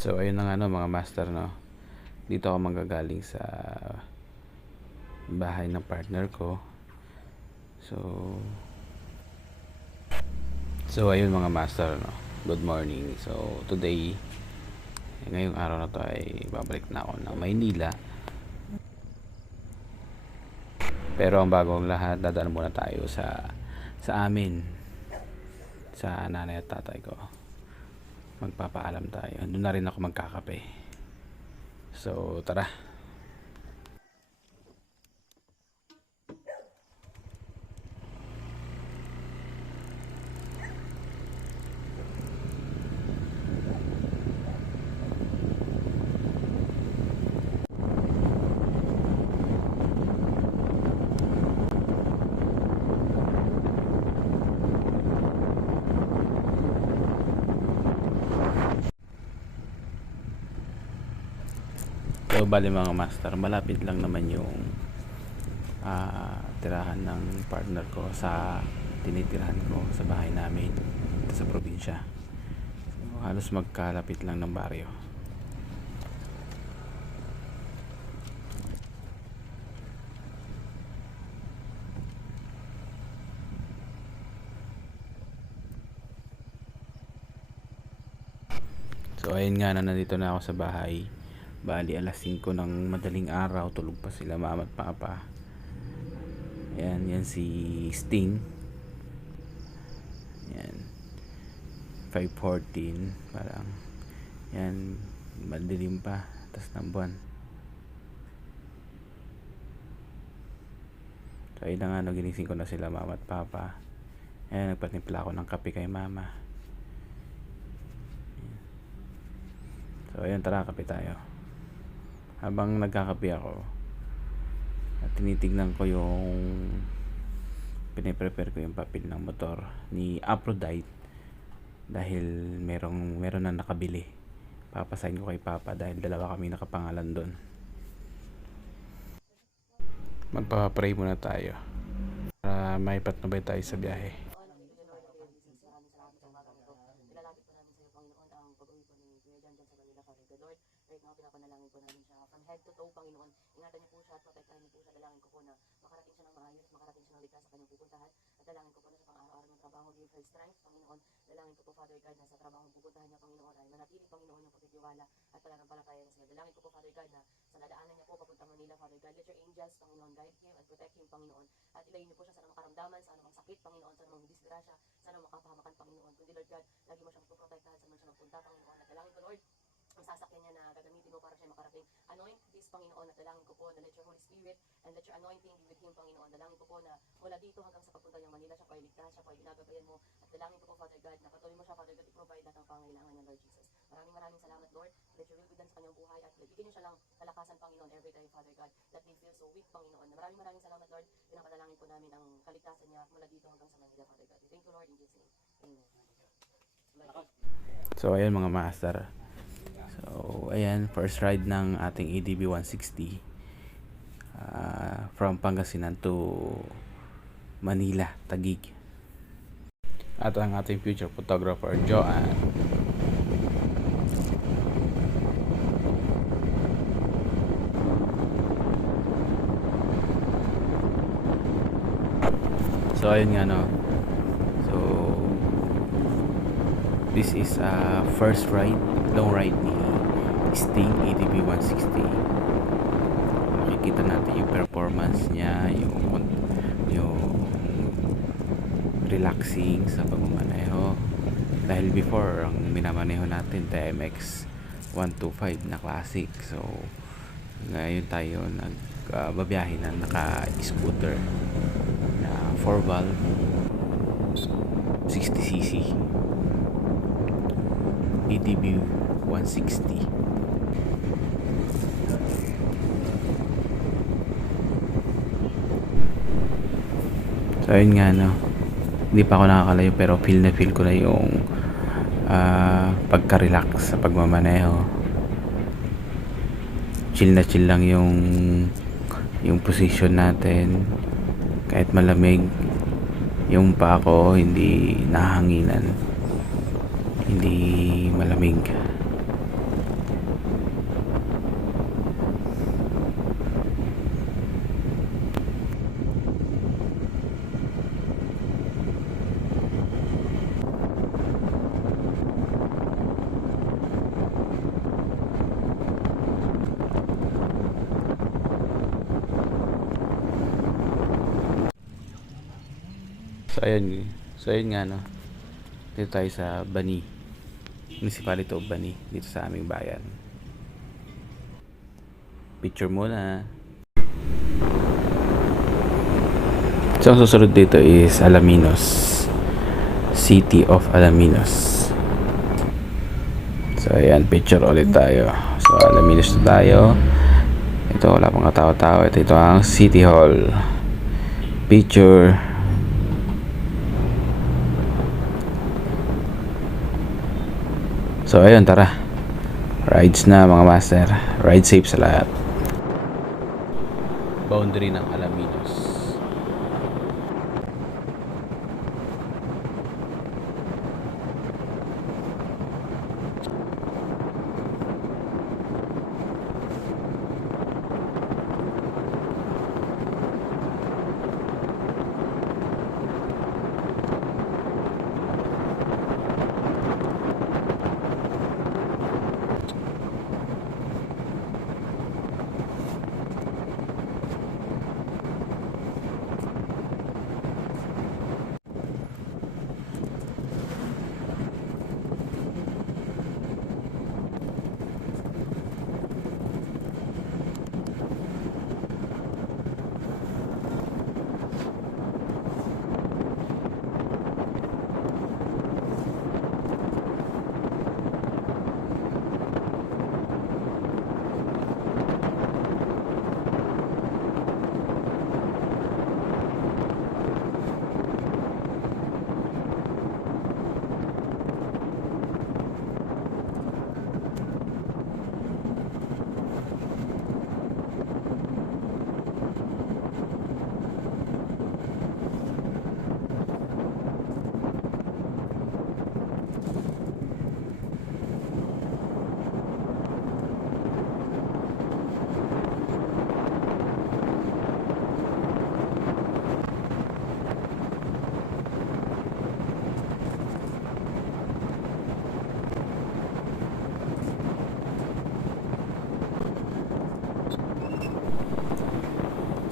So ayun na nga no, mga master, no. Dito ako manggagaling sa bahay ng partner ko. So ayun mga master, no. Good morning. So today, ngayong araw na to ay babalik na ako ng Maynila. Pero ang bagong lahat, dadaan muna tayo sa amin, sa nanay at tatay ko. Magpapaalam tayo. Doon na rin ako magkakape. So tara. So bali mga master, malapit lang naman yung tirahan ng partner ko sa tinitirahan ko sa bahay namin dito sa probinsya. So, halos magkalapit lang ng baryo. So ayun nga na, nandito na ako sa bahay. Bali alas 5 ng madaling araw, tulog pa sila mama at papa. Yan si Sting. Yan 5:14 parang. Yan, madilim pa, tas ng buwan. So ayun na nga, no, ginising ko na sila mama at papa. Ayan, nagpatimpla ako ng kape kay mama. So ayun, tara, kape tayo. Habang nagkakape ako at tinitignan ko yung piniprepare ko yung papel ng motor ni Aphrodite, dahil meron na nakabili. Papasign ko kay papa dahil dalawa kami nakapangalan doon. Magpapapray muna tayo para may patnubay tayo sa biyahe. Pinapanalangin po namin siya from head to toe, Panginoon. Ingatan niyo po siya at protektahan niyo po siya. Dalangin ko po na makarating siya ng maayos, makarating siya ng ligtas sa kanyang pupuntahan. At dalangin ko po na sa pang-araw-araw ng trabaho, give her strength, Panginoon. Dalangin ko po, Father God, na sa trabaho pupuntahan niya, Panginoon, ay manatili, Panginoon, yung pagtitiwala at pananampalataya sa iyo. Dalangin ko po, Father God, na sa nadaanan niya po papunta Manila, Father God, let your angels, Panginoon, guide him and protect him, Panginoon. At ilayin niyo po siya sa anong karamdaman, sa anong sakit, Panginoon, sa anong disgrasya, sa anong makapahamakan, Panginoon. Kundi, Lord God, lagi mo siyang puprotektahan sa man siya magpunta, Panginoon. At dalangin ko, Lord, ang sasakyan niya na gagamitin mo para siya makarating. Anoint this, Panginoon, at dalangin ko po na let your Holy Spirit and let your anointing be with him, Panginoon. Dalangin ko po na mula dito hanggang sa pagpunta niyang Manila, siya po ay ligtas, siya po ay ginagabayan mo. At dalangin ko po, Father God, na patuloy mo siya, Father God, i-provide lahat ng pangailangan niya, Lord Jesus. Maraming salamat, Lord. Let your will be done sa kanyang buhay at bigyan niyo siya lang kalakasan, Panginoon, every day, Father God, that they feel so weak, Panginoon. Maraming salamat, Lord. Pinapadalangin po namin ang kaligtasan niya mula dito hanggang sa Manila, Father God. Thank you, Lord, in Jesus' name. Amen. So ayan mga master. So ayan, first ride ng ating ADB 160 from Pangasinan to Manila, Taguig. At ang ating future photographer, Joanne. So ayun nga, no. So this is a first ride, long ride ni Sting ADB 160. Makikita natin yung performance niya, yung relaxing sa pagmamaneho. Dahil before, ang minamaneho natin TMX 125 na classic. So ngayon tayo nagbabiyahe na naka-scooter na 4 valve 60cc ADB 160. So ayun nga, no, hindi pa ako nakakalayo pero feel ko na yung pagka-relax sa pagmamaneho. Chill na chill lang yung position natin. Kahit malamig, yung paa ko hindi nahanginan, hindi malamig. So ayun nga no. Dito tayo sa Bani. Municipality of Bani dito sa aming bayan. Picture muna. So ang susunod dito is Alaminos. City of Alaminos. So ayan, picture ulit tayo. So Alaminos na tayo. Ito wala pang katao-tao. Ito ang City Hall. Picture. So ayun, tara. Rides na mga master. Ride safe sa lahat. Boundary ng Alaminos.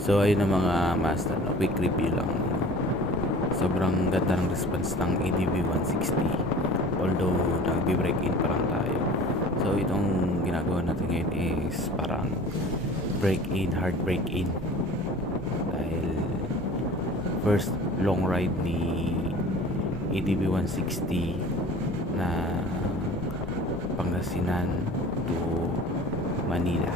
So ayun ang mga master, no? Quick review lang. Sobrang ganda ng response ng ADV 160. Although nag-break in pa lang tayo. So itong ginagawa natin ngayon is parang break in, hard break in. Dahil first long ride ni ADV 160 na Pangasinan to Manila.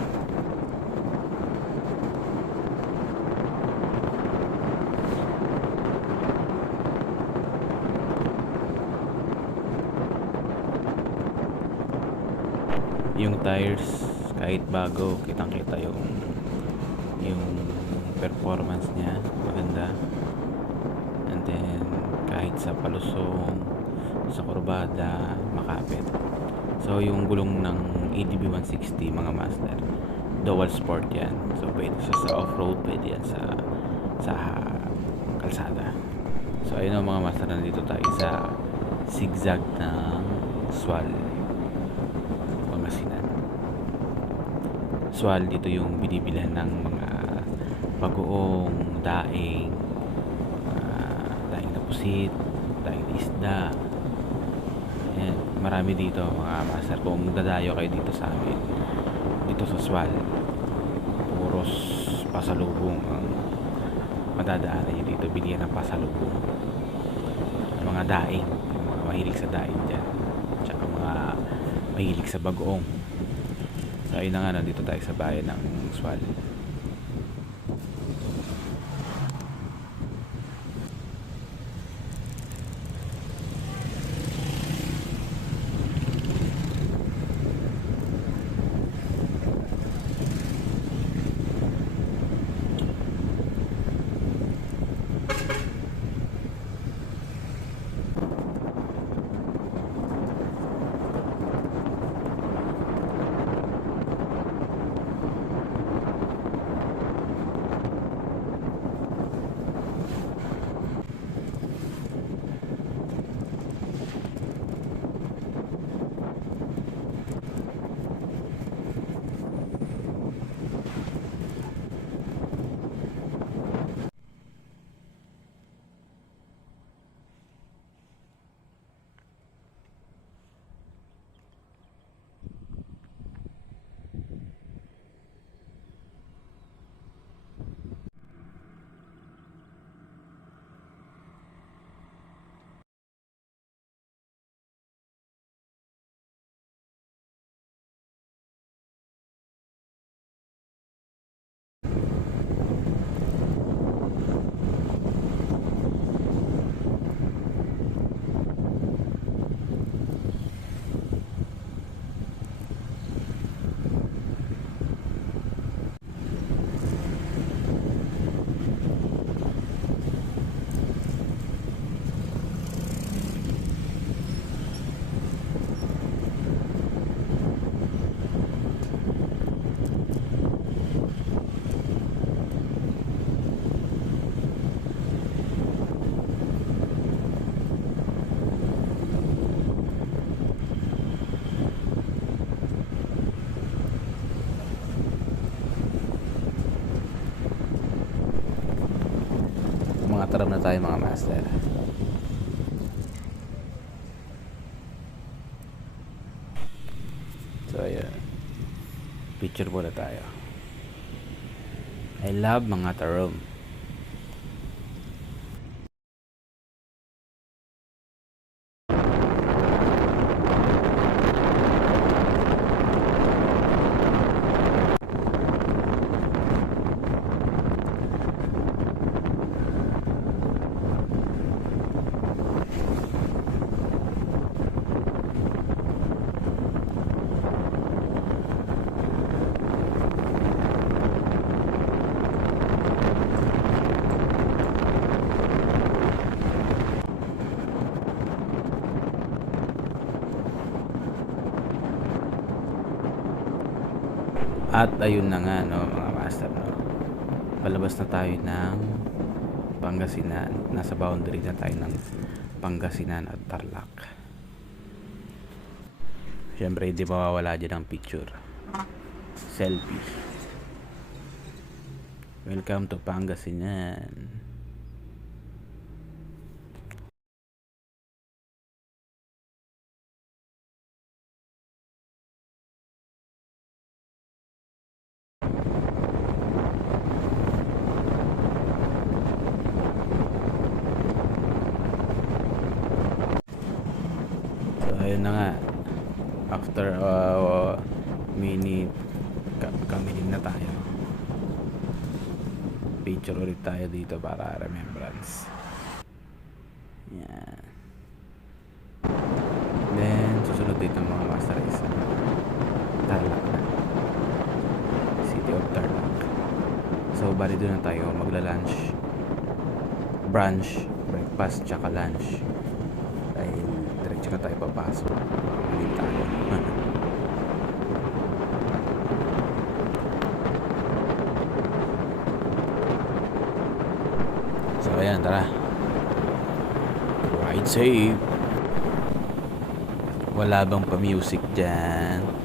Yung tires kahit bago, kitang-kita yung performance niya, maganda. And then kahit sa palusong, sa kurbada, makapit. So yung gulong ng ADV 160 mga master, dual sport yan. So pwede siya sa off-road, pwede yan sa kalsada. So ayun ang mga master, nandito tayo sa zigzag ng Sual, Pangasinan. Sual, dito yung binibilhan ng mga bagoong, daing, daing na pusit, daing na isda. Ayan, marami dito mga master. Kung dadayo kayo dito sa amin, dito sa Sual, puros pasalubong ang madadaanan nyo dito. Bilihan ng pasalubong, mga daing, yung mga mahilig sa daing dyan, tsaka mga mahilig sa bagoong. So ayun na nga, nandito tayo sa bayan ng Sual. Mga taram na tayo mga master. So ayun, picture muna tayo. I love mga tarom. At ayun na nga no mga master no. Palabas na tayo ng Pangasinan. Nasa boundary na tayo ng Pangasinan at Tarlac. Siyempre hindi mawawala dyan ang picture. Selfie. Welcome to Pangasinan. So ayun na nga. After minute kamiling na tayo. Picture ulit tayo dito para remembrance. Yan. Then susunod dito ang mga master is Tarlac na. City of Tarlac. So bali doon na tayo magla-lunch. Brunch, breakfast, tsaka lunch. Dahil diretso na tayo papasok. Malit tayo. So ayan, tara. Ride safe. Wala bang pa-music dyan?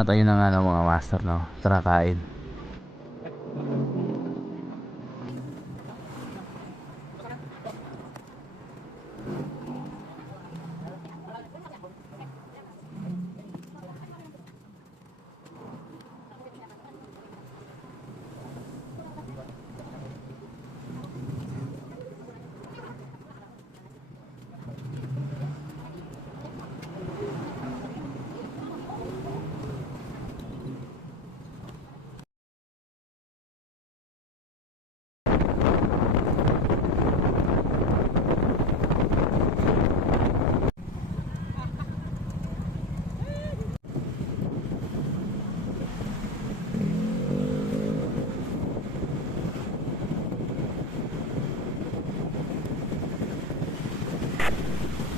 At ayun na nga ng mga master, no? Tara kain.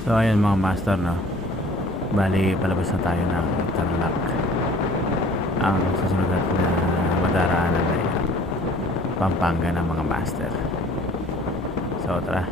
So ayun mga master, no? Bali palabas na tayo ng Tarlac. Ang susunod natin na madaraanan ay Pampanga ng mga master. So tara.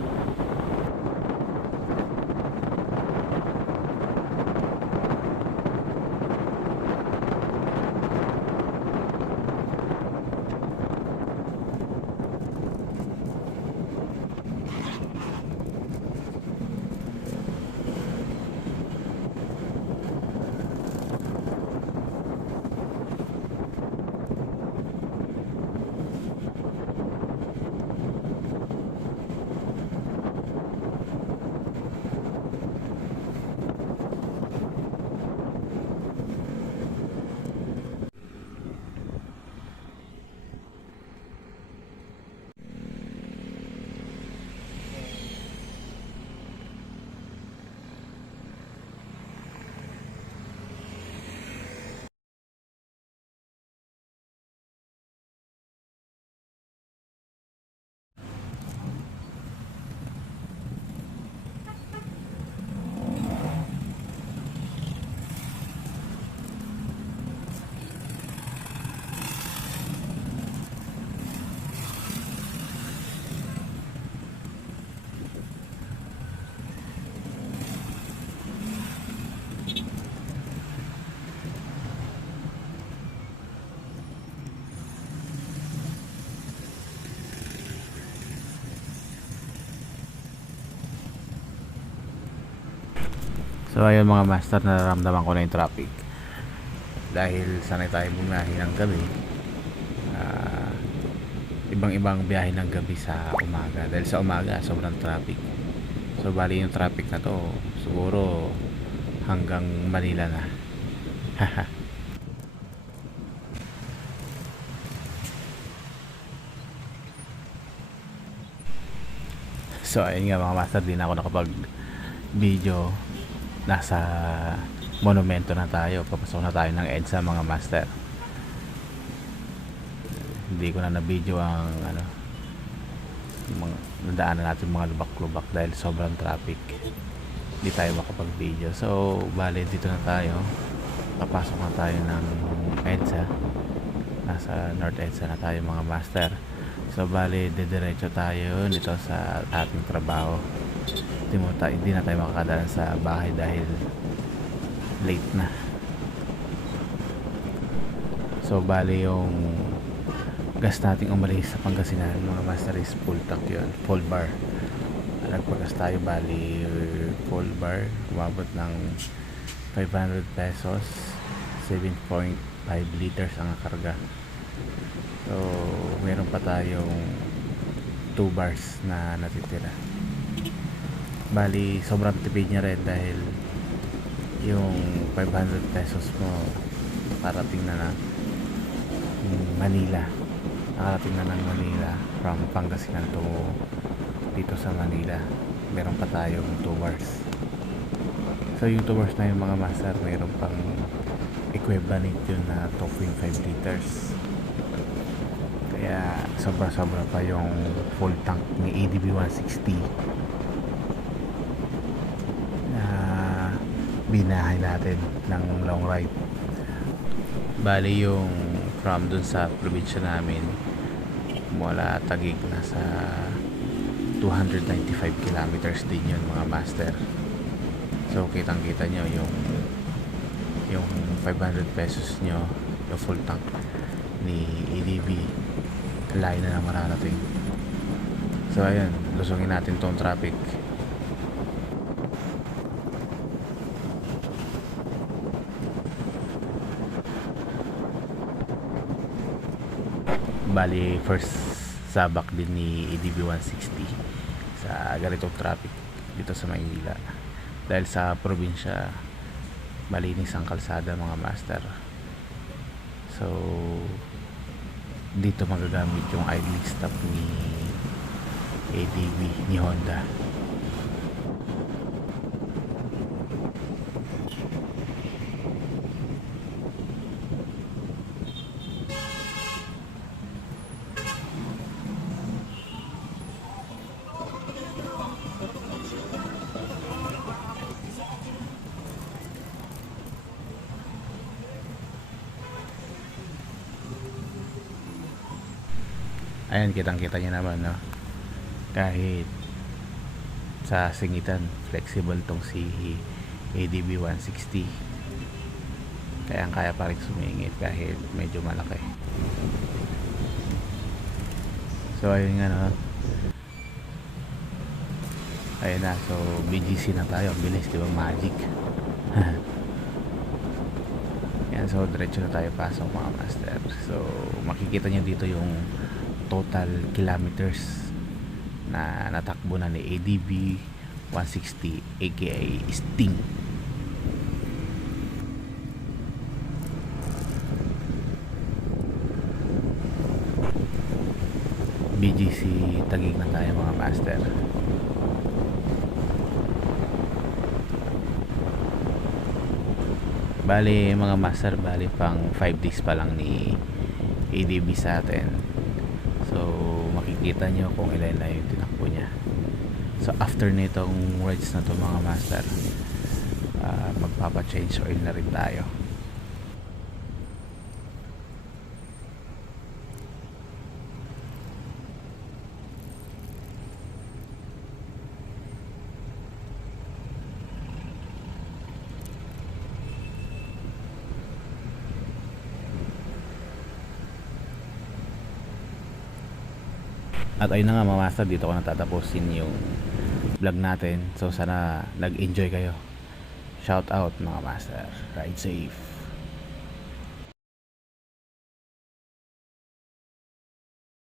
So ayun mga master, nararamdaman ko na yung traffic dahil sanay tayo bumiyahe ng gabi. Ibang-ibang biyahe ng gabi sa umaga, dahil sa umaga sobrang traffic. So bali yung traffic na to siguro hanggang Manila na. So ayun nga mga master, di na ako nakapag video. Nasa monumento na tayo, papasok na tayo ng EDSA mga master. Hindi ko na na-video ang mga nadaanan natin, mga lubak-lubak dahil sobrang traffic. Hindi tayo makapag-video. So bali dito na tayo, papasok na tayo ng EDSA. Nasa North EDSA na tayo mga master. So bali didiretso tayo dito sa ating trabaho. Hindi na tayo makakadaan sa bahay dahil late na. So bali yung gas nating umalis sa Pangasinan mga master is full tank yun, full bar. Nagpagas tayo, bali full bar, umabot ng 500 pesos, 7.5 liters ang karga. So meron pa tayong 2 bars na natitira. Bali sobrang tipid niya rin dahil yung 500 pesos mo nakarating na ng Manila, from Pangasinan to dito sa Manila. Meron pa tayong 2 bars. So yung 2 bars na yung mga master, meron pang equivalent yun na 2.5 liters. Kaya sobra pa yung full tank ni ADB 160 binahay natin ng long ride. Bali yung from dun sa probinsya namin mula Taguig, nasa 295 kilometers din yun mga master. So kitang kita nyo yung yung 500 pesos nyo, yung full tank ni EDB, layo na mararating. So ayan, lusungin natin tong traffic. Bali first sabak din ni EDB 160 sa ganitong traffic dito sa Maynila, dahil sa probinsya malinis ang kalsada mga master. So dito magagamit yung idling stop ni ADB, ni Honda. Ayan, kitang-kita niya naman, no? Kahit sa singitan, flexible tong si ADB 160. Kaya pa rin sumingit kahit medyo malaki. So, ayun nga, no? Ayun na, so BGC na tayo. Bilis, di ba? Magic. Yan, so diretso na tayo pasok mga master. So, makikita niyo dito yung total kilometers na natakbo na ni ADB 160 aka Sting. BGC Taguig na tayo mga master. Bali mga master, bali pang 5 days pa lang ni ADB sa atin. So makikita nyo kung ilan na yung tinakbo niya. So after nitong rides na to mga master, magpapa-change oil na rin tayo. At ayun na nga mga master, dito ko natatapusin yung vlog natin. So sana nag-enjoy kayo. Shout out mga master. Ride safe.